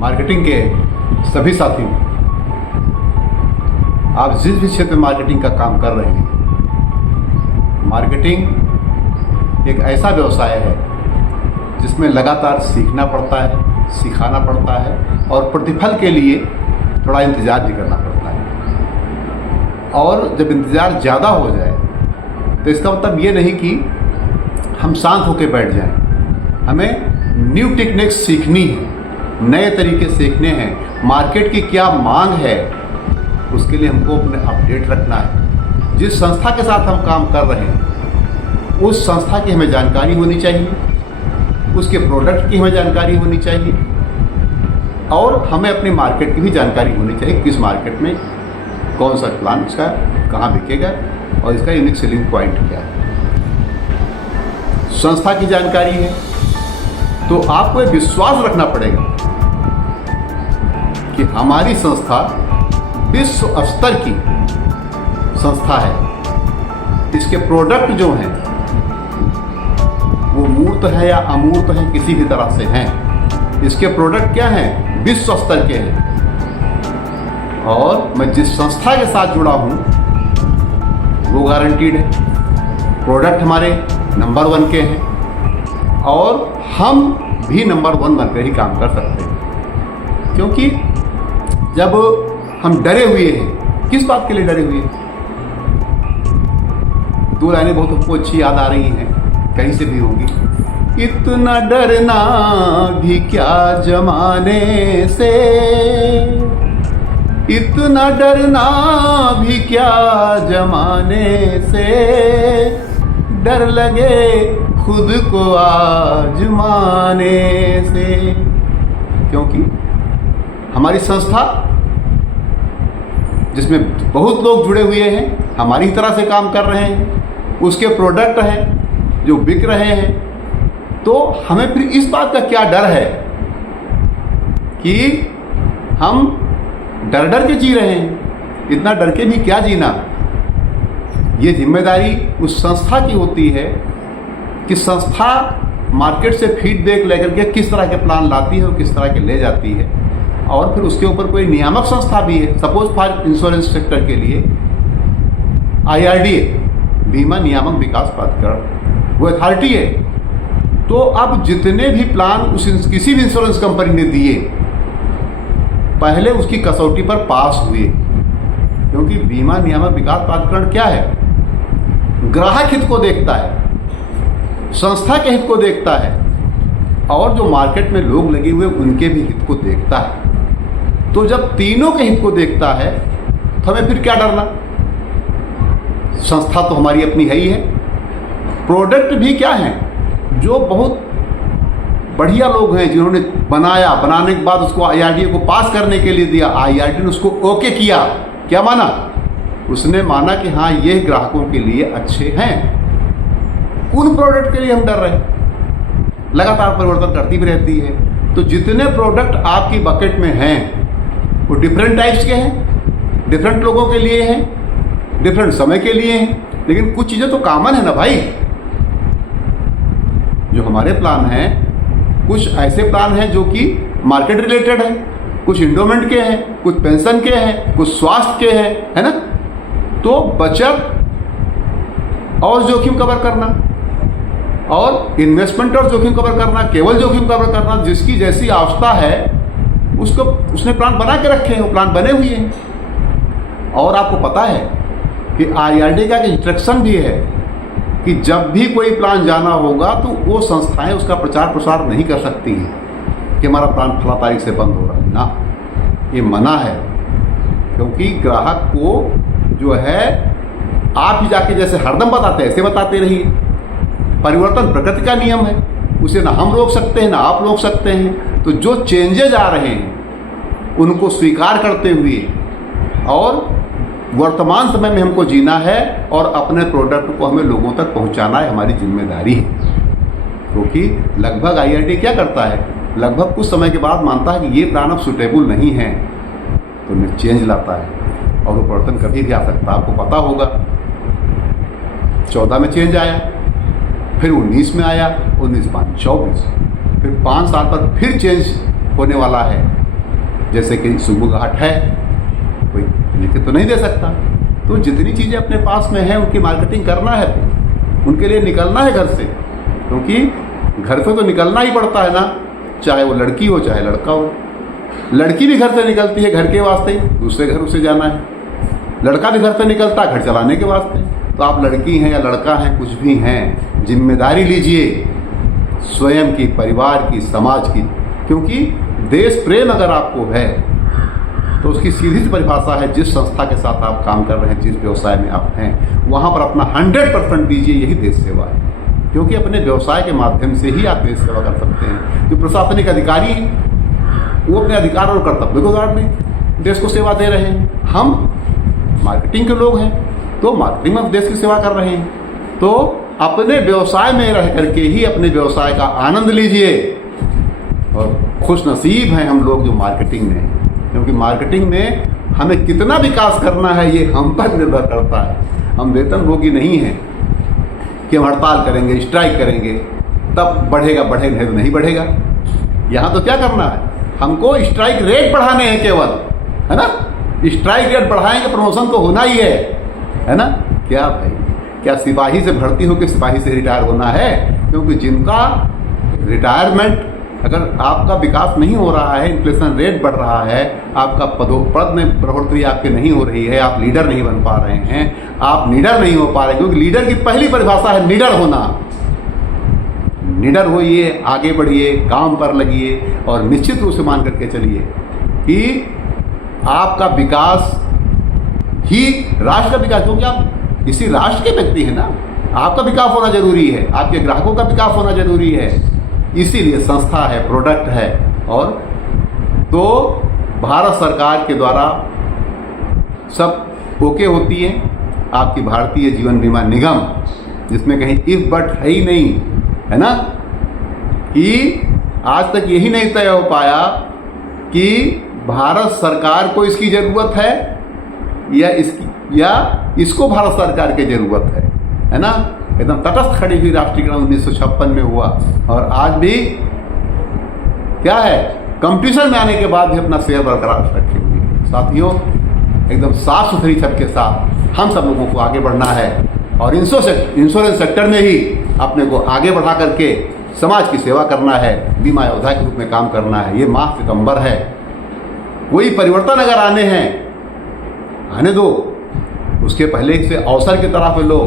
Marketing के सभी साथियों, आप जिस भी क्षेत्र में मार्केटिंग का काम कर रहे हैं, मार्केटिंग एक ऐसा व्यवसाय है जिसमें लगातार सीखना पड़ता है, सिखाना पड़ता है और प्रतिफल के लिए थोड़ा इंतज़ार भी करना पड़ता है। और जब इंतज़ार ज़्यादा हो जाए तो इसका मतलब ये नहीं कि हम शांत होकर बैठ जाएं। हमें न्यू टेक्निक्स सीखनी है, नए तरीके सीखने हैं। मार्केट की क्या मांग है उसके लिए हमको अपने अपडेट रखना है। जिस संस्था के साथ हम काम कर रहे हैं उस संस्था की हमें जानकारी होनी चाहिए, उसके प्रोडक्ट की हमें जानकारी होनी चाहिए और हमें अपनी मार्केट की भी जानकारी होनी चाहिए। किस मार्केट में कौन सा प्लान इसका कहाँ बिकेगा और इसका यूनिक सेलिंग पॉइंट क्या है। संस्था की जानकारी है तो आपको एक विश्वास रखना पड़ेगा कि हमारी संस्था विश्व स्तर की संस्था है। इसके प्रोडक्ट जो हैं वो मूर्त है या अमूर्त है, किसी भी तरह से हैं। इसके प्रोडक्ट क्या हैं? विश्व स्तर के हैं। और मैं जिस संस्था के साथ जुड़ा हूं वो गारंटीड है, प्रोडक्ट हमारे नंबर 1 के हैं और हम भी नंबर 1 बनकर ही काम कर सकते हैं। क्योंकि जब हम डरे हुए हैं, किस बात के लिए डरे हुए हैं? 2 लाइनें बहुत हमको अच्छी याद आ रही हैं, कहीं से भी होंगी। इतना डरना भी क्या जमाने से, इतना डरना भी क्या जमाने से, डर लगे खुद को आजमाने से। क्योंकि हमारी संस्था जिसमें बहुत लोग जुड़े हुए हैं, हमारी तरह से काम कर रहे हैं, उसके प्रोडक्ट हैं जो बिक रहे हैं, तो हमें फिर इस बात का क्या डर है कि हम डर डर के जी रहे हैं। इतना डर के भी क्या जीना। ये जिम्मेदारी उस संस्था की होती है कि संस्था मार्केट से फीडबैक लेकर के किस तरह के प्लान लाती है और किस तरह के ले जाती है। और फिर उसके ऊपर कोई नियामक संस्था भी है। सपोज फॉर इंश्योरेंस सेक्टर के लिए IRDA, बीमा नियामक विकास प्राधिकरण, वो अथॉरिटी है। तो अब जितने भी प्लान किसी भी इंश्योरेंस कंपनी ने दिए पहले उसकी कसौटी पर पास हुए। क्योंकि बीमा नियामक विकास प्राधिकरण क्या है? ग्राहक हित को देखता है, संस्था के हित को देखता है और जो मार्केट में लोग लगे हुए उनके भी हित को देखता है। तो जब तीनों के हित को देखता है तो हमें फिर क्या डरना। संस्था तो हमारी अपनी है ही है, प्रोडक्ट भी क्या है जो बहुत बढ़िया लोग हैं जिन्होंने बनाया, बनाने के बाद उसको IRDA को पास करने के लिए दिया, IRDA ने उसको ओके किया। क्या माना? उसने माना कि हाँ ये ग्राहकों के लिए अच्छे हैं। उन प्रोडक्ट के लिए हम डर रहे हैं। लगातार परिवर्तन करती भी रहती है। तो जितने प्रोडक्ट आपकी बकेट में हैं वो डिफरेंट टाइप्स के हैं, डिफरेंट लोगों के लिए हैं, डिफरेंट समय के लिए हैं, लेकिन कुछ चीज़ें तो कॉमन है ना भाई। जो हमारे प्लान हैं कुछ ऐसे प्लान हैं जो कि मार्केट रिलेटेड है, कुछ इंडोमेंट के हैं, कुछ पेंशन के हैं, कुछ स्वास्थ्य के हैं, है ना। तो बचत और जोखिम कवर करना और इन्वेस्टमेंट और जोखिम कवर करना, केवल जोखिम कवर करना, जिसकी जैसी आवश्यकता है उसको उसने प्लान बना के रखे हैं, वो प्लान बने हुए हैं। और आपको पता है कि IRDA का इंस्ट्रक्शन भी है कि जब भी कोई प्लान जाना होगा तो वो संस्थाएं उसका प्रचार प्रसार नहीं कर सकती हैं कि हमारा प्लान फला तारीख से बंद हो रहा है ना। ये मना है। क्योंकि ग्राहक को जो है आप ही जाके जैसे हरदम बताते हैं ऐसे बताते रहिए। परिवर्तन प्रकृति का नियम है, उसे ना हम रोक सकते हैं ना आप रोक सकते हैं। तो जो चेंजेज आ रहे हैं उनको स्वीकार करते हुए और वर्तमान समय में हमको जीना है और अपने प्रोडक्ट को हमें लोगों तक पहुंचाना है, हमारी जिम्मेदारी है। क्योंकि लगभग IRDA क्या करता है, लगभग कुछ समय के बाद मानता है कि ये प्लान अब सूटेबल नहीं है तो उन्हें चेंज लाता है और वो परिवर्तन कभी भी आ सकता है। आपको पता होगा 14 में चेंज आया, फिर 19 में आया, 19 5 24, फिर 5 साल पर फिर चेंज होने वाला है जैसे कि सुबुगाहट है, कोई लिख तो नहीं दे सकता। तो जितनी चीज़ें अपने पास में हैं उनकी मार्केटिंग करना है, उनके लिए निकलना है घर से, क्योंकि घर से तो निकलना ही पड़ता है ना, चाहे वो लड़की हो चाहे लड़का हो। लड़की भी घर से निकलती है घर के वास्ते, दूसरे घर उसे जाना है। लड़का भी घर से निकलता है घर चलाने के वास्ते। तो आप लड़की हैं या लड़का हैं, कुछ भी हैं, जिम्मेदारी लीजिए स्वयं की, परिवार की, समाज की, क्योंकि देश प्रेम अगर आपको है तो उसकी सीधी सी परिभाषा है जिस संस्था के साथ आप काम कर रहे हैं, जिस व्यवसाय में आप हैं, वहाँ पर अपना 100% दीजिए। यही देश सेवा है, क्योंकि अपने व्यवसाय के माध्यम से ही आप देश सेवा कर सकते हैं। जो प्रशासनिक अधिकारी हैं वो अपने अधिकार और कर्तव्य को गाड़ में देश को सेवा दे रहे हैं। हम मार्केटिंग के लोग हैं तो मार्केटिंग में देश की सेवा कर रहे हैं। तो अपने व्यवसाय में रह करके ही अपने व्यवसाय का आनंद लीजिए। और खुश नसीब हैं हम लोग जो मार्केटिंग में हैं, क्योंकि मार्केटिंग में हमें कितना विकास करना है ये हम पर निर्भर करता है। हम वेतनभोगी नहीं हैं कि हम हड़ताल करेंगे, स्ट्राइक करेंगे तब बढ़ेगा, बढ़ेगा नहीं बढ़ेगा। यहाँ तो क्या करना है, हमको स्ट्राइक रेट बढ़ाने हैं केवल, है ना। स्ट्राइक रेट बढ़ाएंगे, प्रमोशन तो होना ही है ना। क्या भाई, क्या सिपाही से भर्ती होकर सिपाही से रिटायर होना है? क्योंकि जिनका रिटायरमेंट, अगर आपका विकास नहीं हो रहा है, इन्फ्लेशन रेट बढ़ रहा है, आपका पद में बढ़ोतरी आपके नहीं हो रही है, आप लीडर नहीं बन पा रहे हैं, आप लीडर नहीं हो पा रहे, क्योंकि लीडर की पहली परिभाषा है निडर होना। निडर होइए, आगे बढ़िए, काम पर लगिए और निश्चित रूप से मान करके चलिए कि आपका विकास ही राष्ट्र का विकास, क्योंकि आप इसी राष्ट्र के व्यक्ति हैं ना। आपका विकास होना जरूरी है, आपके ग्राहकों का विकास होना जरूरी है, इसीलिए संस्था है, प्रोडक्ट है। और तो भारत सरकार के द्वारा सब ओके होती है। आपकी भारतीय जीवन बीमा निगम, जिसमें कहीं इफ बट है ही नहीं, है ना, कि आज तक यही नहीं तय हो पाया कि भारत सरकार को इसकी जरूरत है या इसको भारत सरकार की जरूरत है ना। एकदम तटस्थ खड़ी हुई राष्ट्रीयकरण 1956 में हुआ, और आज भी क्या है, कंपटीशन में आने के बाद भी अपना शेयर बरकरार रखे हुए। साथियों, एकदम साफ सुथरी छत के साथ हम सब लोगों को आगे बढ़ना है और इंश्योरेंस सेक्टर में ही अपने को आगे बढ़ा करके समाज की सेवा करना है, बीमा योद्धा के रूप में काम करना है। ये माह सितंबर है, कोई परिवर्तन अगर आने हैं, आने दो, उसके पहले से अवसर की तरफ लो।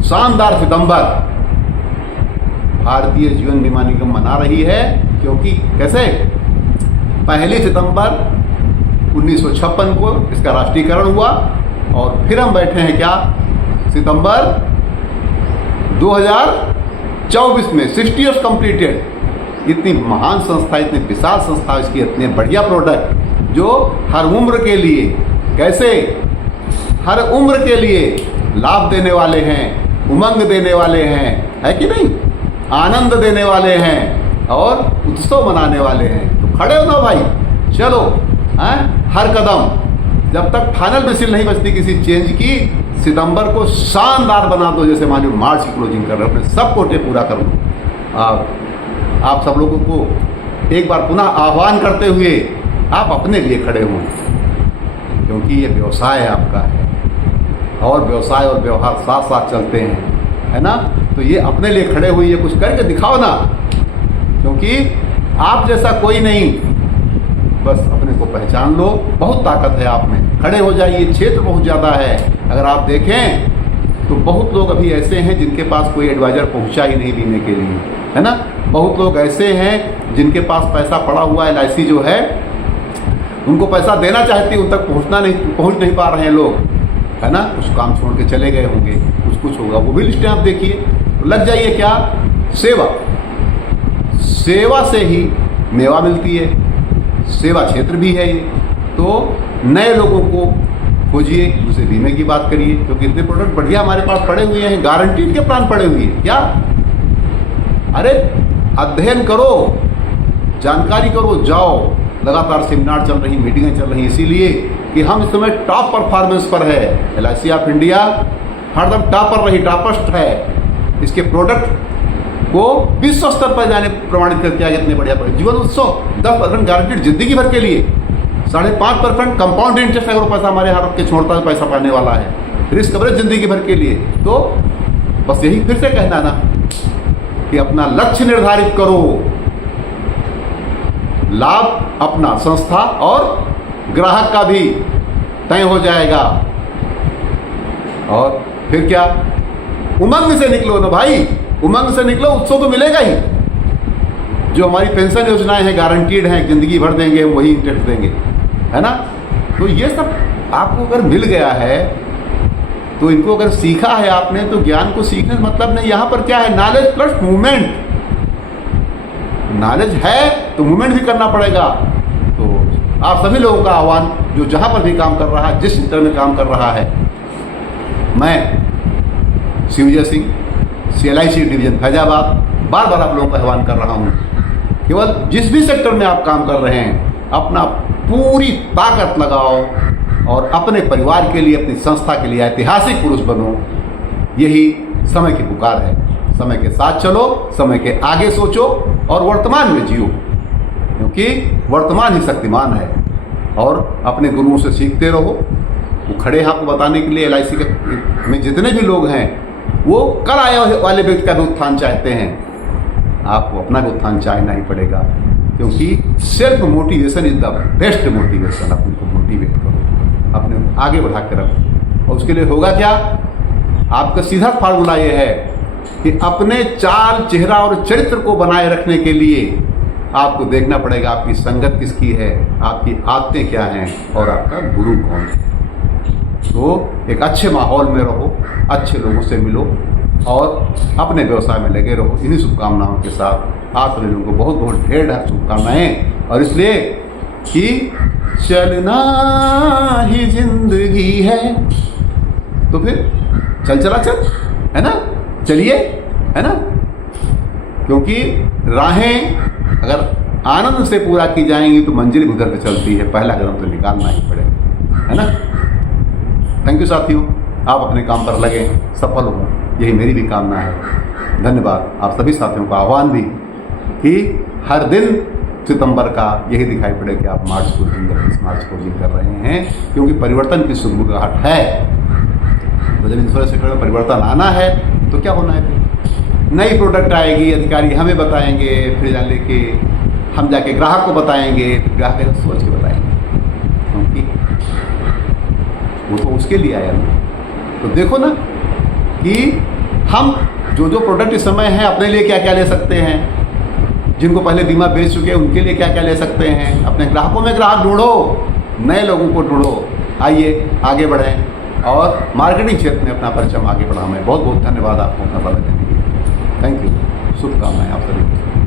शानदार सितंबर भारतीय जीवन बीमा निगम मना रही है, क्योंकि कैसे 1 सितंबर 1956 को इसका राष्ट्रीयकरण हुआ, और फिर हम बैठे हैं क्या सितंबर 2024 में 60 ईयर्स कंप्लीटेड। इतनी महान संस्था, इतनी विशाल संस्था, इसकी इतने बढ़िया प्रोडक्ट जो हर उम्र के लिए, कैसे हर उम्र के लिए लाभ देने वाले हैं, उमंग देने वाले हैं, है कि नहीं, आनंद देने वाले हैं और उत्सव मनाने वाले हैं। तो खड़े हो ना भाई, चलो हर कदम, जब तक फाइनल मिसिल नहीं बचती किसी चेंज की, सितंबर को शानदार बना दो। जैसे मान लो मार्च की क्लोजिंग कर रहे हो, अपने सब कोटे पूरा कर लो। आप सब लोगों को एक बार पुनः आह्वान करते हुए आप अपने लिए खड़े हों, क्योंकि ये व्यवसाय आपका है और व्यवसाय और व्यवहार साथ साथ चलते हैं, है ना। तो ये अपने लिए खड़े हुए, कुछ करके दिखाओ ना, क्योंकि आप जैसा कोई नहीं, बस अपने को पहचान लो। बहुत ताकत है आप में, खड़े हो जाइए। क्षेत्र बहुत ज़्यादा है, अगर आप देखें तो बहुत लोग अभी ऐसे हैं जिनके पास कोई एडवाइजर पहुंचा ही नहीं बीमे के लिए, है ना। बहुत लोग ऐसे हैं जिनके पास पैसा पड़ा हुआ है, LIC जो है उनको पैसा देना चाहती है, उन तक पहुंच नहीं पा रहे हैं लोग, है ना। कुछ काम छोड़ के चले गए होंगे, कुछ होगा, वो भी लिस्टें आप देखिए। लग जाइए क्या, सेवा से ही मेवा मिलती है, सेवा क्षेत्र भी है ये। तो नए लोगों को खोजिए, उसे बीमे की बात करिए, क्योंकि इतने प्रोडक्ट बढ़िया हमारे पास पड़े हुए हैं, गारंटीड के प्लान पड़े हुए हैं। क्या, अरे अध्ययन करो, जानकारी करो, जाओ। लगातार सेमिनार चल रही, मीटिंगें चल रही, इसीलिए कि हम इस समय टॉप परफॉर्मेंस पर है। LIC ऑफ इंडिया हरदम टॉप पर रही, टॉपेस्ट है। इसके प्रोडक्ट को विश्व स्तर पर जाने प्रमाणित करके आगे इतने बढ़िया जीवन उत्सव 10% गारंटीड जिंदगी भर के लिए। 5.5% कंपाउंड इंटरेस्ट अगर वो पैसा हमारे यहाँ रख के छोड़ता है, पैसा पाने वाला है, रिस्क कवरेज जिंदगी भर के लिए। तो बस यही फिर से कहना ना कि अपना लक्ष्य निर्धारित करो, लाभ अपना, संस्था और ग्राहक का भी तय हो जाएगा। और फिर क्या, उमंग से निकलो ना भाई, उमंग से निकलो, उत्सव तो मिलेगा ही। जो हमारी पेंशन योजनाएं हैं गारंटीड हैं, जिंदगी भर देंगे, वही इंटरेस्ट देंगे, है ना। तो ये सब आपको अगर मिल गया है, तो इनको अगर सीखा है आपने, तो ज्ञान को सीखने का मतलब नहीं, यहाँ पर क्या है, नॉलेज प्लस मूवमेंट। नॉलेज है तो मूवमेंट भी करना पड़ेगा। तो आप सभी लोगों का आह्वान, जो जहाँ पर भी काम कर रहा है, जिस सेक्टर में काम कर रहा है, मैं शिवजय सिंह, CLIC डिवीजन फैजाबाद, बार बार आप लोगों का आह्वान कर रहा हूँ, केवल जिस भी सेक्टर में आप काम कर रहे हैं, अपना पूरी ताकत लगाओ और अपने परिवार के लिए, अपनी संस्था के लिए ऐतिहासिक पुरुष बनो। यही समय की पुकार है। समय के साथ चलो, समय के आगे सोचो और वर्तमान में जियो, क्योंकि वर्तमान ही शक्तिमान है। और अपने गुरुओं से सीखते रहो। वो खड़े हैं आपको बताने के लिए, LIC के में जितने भी लोग हैं, वो कल आए वाले व्यक्ति का भी उत्थान चाहते हैं। आपको अपना भी उत्थान चाहना ही पड़ेगा, क्योंकि self motivation is the best motivation. अपने को मोटिवेट करो, अपने आगे बढ़ा के रखो। और उसके लिए होगा क्या, आपका सीधा फार्मूला ये है कि अपने चाल, चेहरा और चरित्र को बनाए रखने के लिए आपको देखना पड़ेगा आपकी संगत किसकी है, आपकी आदतें क्या हैं और आपका गुरु कौन है। तो एक अच्छे माहौल में रहो, अच्छे लोगों से मिलो और अपने व्यवसाय में लगे रहो। इन्हीं शुभकामनाओं के साथ आप सभी लोगों को बहुत बहुत ढेर शुभकामनाएं। और इसलिए कि चलना ही जिंदगी है, तो फिर चला चल, है ना, चलिए, है ना। क्योंकि राहें अगर आनंद से पूरा की जाएंगी तो मंजिल गुजर के चलती है, पहला कदम तो निकालना ही पड़ेगा, है ना। थैंक यू साथियों, आप अपने काम पर लगे, सफल हो, यही मेरी भी कामना है। धन्यवाद। आप सभी साथियों का आह्वान भी कि हर दिन सितंबर का यही दिखाई पड़े कि आप मार्च कोचिंग या स्मार्ट कोचिंग कर रहे हैं, क्योंकि परिवर्तन की शुरुआत है। तो जब इंश्योरेंस सेक्टर में परिवर्तन आना है तो क्या होना है, फिर नई प्रोडक्ट आएगी, अधिकारी हमें बताएंगे, फिर जान लेके हम जाके ग्राहक को बताएंगे, फिर ग्राहक सोच के बताएंगे, क्योंकि वो तो उसके लिए आया ना। तो देखो ना कि हम जो जो प्रोडक्ट इस समय हैं अपने लिए क्या क्या ले सकते हैं, जिनको पहले बीमा बेच चुके हैं उनके लिए क्या क्या ले सकते हैं। अपने ग्राहकों में ग्राहक ढूंढो, नए लोगों को ढूंढो। आइए आगे बढ़ें और मार्केटिंग क्षेत्र में अपना परिचय आगे बढ़ाएं। बहुत बहुत धन्यवाद आपको अपना पता देने के लिए। थैंक यू, शुभकामनाएं आप सभी को।